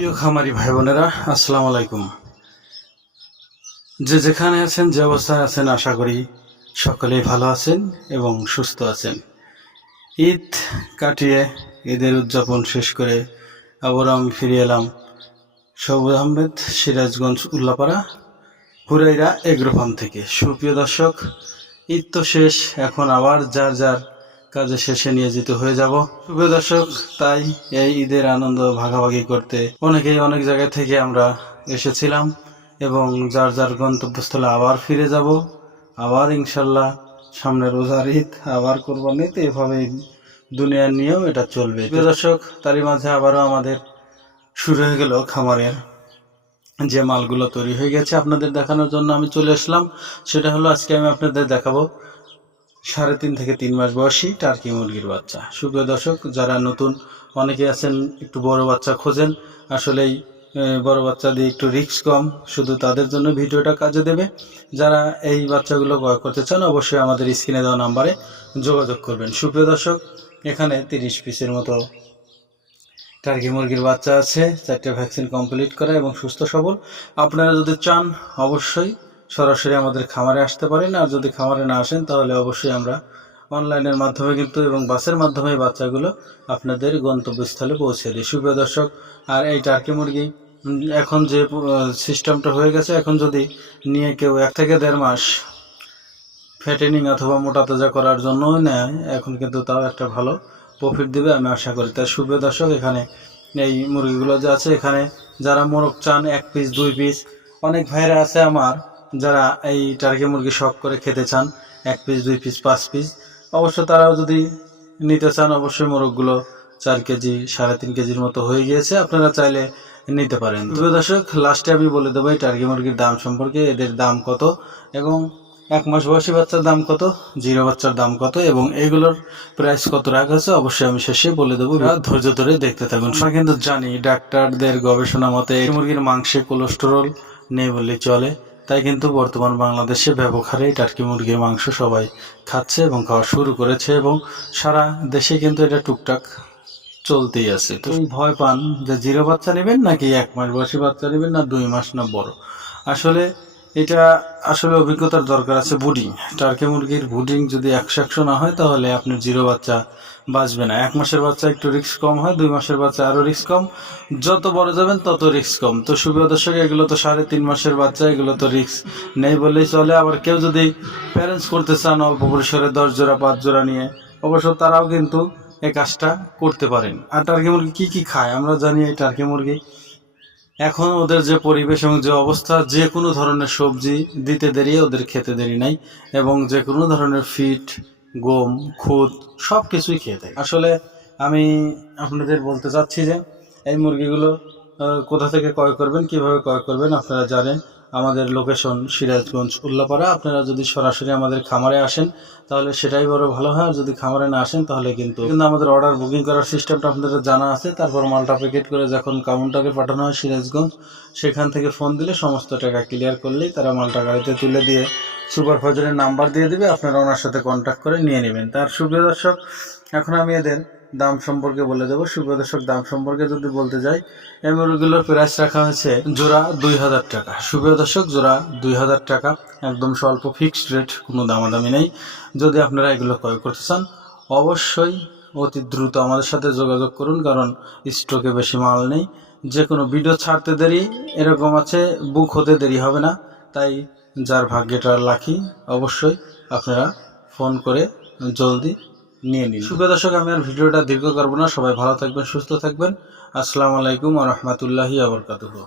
প্রিয় খামারি ভাই বোনেরা, আসসালামু আলাইকুম। যে যেখানে আছেন, যে অবস্থায় আছেন, আশা করি সকলেই ভালো আছেন এবং সুস্থ আছেন। ঈদ কাটিয়ে ঈদের উদযাপন শেষ করে আবার আমি ফিরে এলাম সবুজ আহমেদ, সিরাজগঞ্জ, উল্লাপাড়া, হুরাইরা এগ্রো ফার্ম থেকে। সুপ্রিয় দর্শক, ঈদ তো শেষ, এখন আবার যার যার কাজে শেষে নিয়োজিত হয়ে যাব। সুপ্রিয় দর্শক, তাই এই ঈদের আনন্দ ভাগাভাগি করতে অনেকেই অনেক জায়গা থেকে আমরা এসেছিলাম এবং যার যার গন্তব্যস্থলে আবার ফিরে যাব। আবার ইনশাল্লাহ সামনে রোজার ঈদ, আবার কোরবানি, তো এভাবেই দুনিয়ার নিয়েও এটা চলবে। প্রিয় দর্শক, তারই মাঝে আবারও আমাদের শুরু হয়ে গেল খামারের যে মালগুলো তৈরি হয়ে গেছে আপনাদের দেখানোর জন্য আমি চলে আসলাম। সেটা হলো, আজকে আমি আপনাদের দেখাবো 3.5 থেকে 3 মাস বয়সী টার্কি মুরগির বাচ্চা। সুপ্রিয় দর্শক, যারা নতুন অনেকে আছেন একটু বড় বাচ্চা খোঁজেন, আসলেই বড় বাচ্চা দিয়ে একটু রিস্ক কম, শুধু তাদের জন্য ভিডিওটা কাজে দেবে। যারা এই বাচ্চাগুলো ক্রয় করতে চান অবশ্যই আমাদের স্ক্রিনে দেওয়া নাম্বারে যোগাযোগ করবেন। সুপ্রিয় দর্শক, এখানে 30 পিসের মতো টার্কি মুরগির বাচ্চা আছে, 4টে ভ্যাকসিন কমপ্লিট করা এবং সুস্থ সবল। আপনারা যদি চান অবশ্যই সরাসরি আমাদের খামারে আসতে পারেন, আর যদি খামারে না আসেন তাহলে অবশ্যই আমরা অনলাইনের মাধ্যমে কিন্তু এবং বাসের মাধ্যমে বাচ্চাগুলো আপনাদের গন্তব্যস্থলে পৌঁছে দিই। সুপ্রিয় দর্শক, আর এই টার্কি মুরগি এখন যে সিস্টেমটা হয়ে গেছে, এখন যদি নিয়ে কেউ 1 থেকে 1.5 মাস ফ্যাটেনিং অথবা মোটা তাজা করার জন্যও নেয়, এখন কিন্তু তাও একটা ভালো প্রফিট দেবে আমি আশা করি। তাই সুপ্রিয় দর্শক, এখানে এই মুরগিগুলো যে আছে, এখানে যারা মোরগ চান 1 পিস 2 পিস, অনেক ভাইরা আছে আমার যারা এই টার্কি মুরগি শখ করে খেতে চান 1 পিস 2 পিস 5 পিস, অবশ্য তারাও যদি নিতে চান অবশ্যই মোরগগুলো 4 কেজি 3.5 কেজির মতো হয়ে গিয়েছে, আপনারা চাইলে নিতে পারেন। প্রিয় দর্শক, লাস্টে আমি বলে দেবো এই টার্কি মুরগির দাম সম্পর্কে, এদের দাম কত এবং 1 মাস বয়সী বাচ্চার দাম কত, জিরো বাচ্চার দাম কত এবং এইগুলোর প্রাইস কত রাখা আছে অবশ্যই আমি শেষে বলে দেবো। ধৈর্য ধরে দেখতে থাকুন। আমরা কিন্তু জানি ডাক্তারদের গবেষণা মতে এই মুরগির মাংসে কোলেস্টেরল নেই বললেই চলে, তাই কিন্তু বর্তমান বাংলাদেশে ব্যাপক হারে টার্কি মুরগির মাংস সবাই খাচ্ছে এবং খাওয়া শুরু করেছে এবং সারা দেশে কিন্তু এটা টুকটাক চলতেই আছে। তো ভয় পান যে জিরো বাচ্চা নেবেন নাকি 1 মাস বয়সী বাচ্চা নেবেন, না 2 মাস, না বড়। আসলে এটা অভিজ্ঞতার দরকার আছে। বুডিং, টার্কি মুরগির বুডিং যদি 100 না হয় তাহলে আপনার জিরো বাচ্চা বাঁচবে না। 1 মাসের বাচ্চা একটু রিস্ক কম হয়, 2 মাসের বাচ্চা আরও রিস্ক কম, যত বড় যাবেন তত রিস্ক কম। তো সুপ্রিয় দর্শক, এগুলো তো 3.5 মাসের বাচ্চা, এগুলো তো রিস্ক নেই বললেই চলে। আবার কেউ যদি প্যারেন্টস করতে চান অল্প পরিসরে 10 জোড়া 5 জোড়া নিয়ে, অবশ্য তারাও কিন্তু এই কাজটা করতে পারেন। আর টার্কি মুরগি কী কী খায় আমরা জানি। এই টার্কি মুরগি এখন ওদের যে পরিবেশ এবং যে অবস্থা, যে কোনো ধরনের সবজি দিতে দেরি, ওদের খেতে দেরি নাই, এবং যে কোনো ধরনের ফিট, গম, খুদ সব কিছুই খেয়ে থাকে। আসলে আমি আপনাদের বলতে চাচ্ছি যে এই মুরগিগুলো কোথা থেকে ক্রয় করবেন, কিভাবে ক্রয় করবেন আপনারা জানেন। আমাদের লোকেশন সিরাজগঞ্জ, উল্লাপাড়া। আপনারা যদি সরাসরি আমাদের খামারে আসেন তাহলে সেটাই বড় ভালো হয়, আর যদি খামারে না আসেন তাহলে কিন্তু আমাদের অর্ডার বুকিং করার সিস্টেমটা আপনাদের জানা আছে। তারপর মালটা প্যাকেট করে যখন কাউন্টারে পাঠানো হয় সিরাজগঞ্জ, সেখান থেকে ফোন দিলে সমস্ত টাকা ক্লিয়ার করলেই তারা মালটা গাড়িতে তুলে দিয়ে সুপারভাইজারের নাম্বার দিয়ে দেবে, আপনারা ওনার সাথে কন্ট্যাক্ট করে নিয়ে নেবেন। তার সুপ্রিয় দর্শক, এখন আমি এদের দাম সম্পর্কে বলে দেবো। সুপ্রিয় দর্শক, দাম সম্পর্কে যদি বলতে যাই, এই মুরগিগুলোর প্রাইস রাখা হয়েছে জোড়া 2000 টাকা। সুপ্রিয় দর্শক, জোড়া 2000 টাকা, একদম স্বল্প ফিক্সড রেট, কোনো দামাদামি নেই। যদি আপনারা এগুলো ক্রয় করতে চান অবশ্যই অতি দ্রুত আমাদের সাথে যোগাযোগ করুন, কারণ স্টকে বেশি মাল নেই। যে কোনো ভিডিও ছাড়তে দেরি এরকম আছে, বুক হতে দেরি হবে না। তাই যার ভাগ্যটা লাকি অবশ্যই আপনারা ফোন করে জলদি নিয়ে নিন। সুপ্রিয় দর্শক, আমি আর ভিডিওটা দীর্ঘ করব না। সবাই ভালো থাকবেন, সুস্থ থাকবেন। আসসালামু আলাইকুম ওয়া রাহমাতুল্লাহি ওয়া বারাকাতুহু।